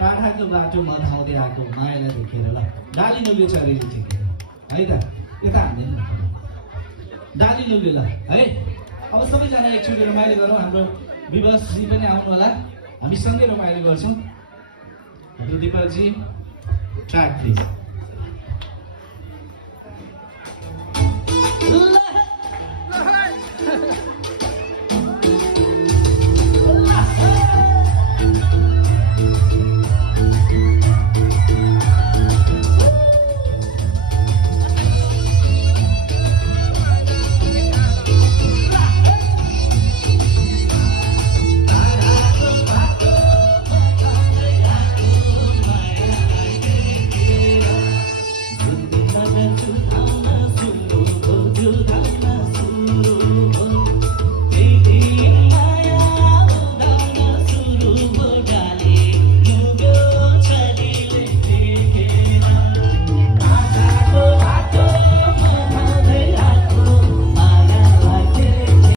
टाढाको बाटोमा धाउँदै आएको मायालाई देखेर ल डाली लोग्यो चरेली टेकेर है त यता हान्दैन डाली लोग्यो ल है अब सबैजना एकचोटि रमाइलो गरौँ हाम्रो विवशजी पनि आउनु होला हामी सँगै रमाइलो गर्छौँ दिपकजी ट्र्याक प्लिज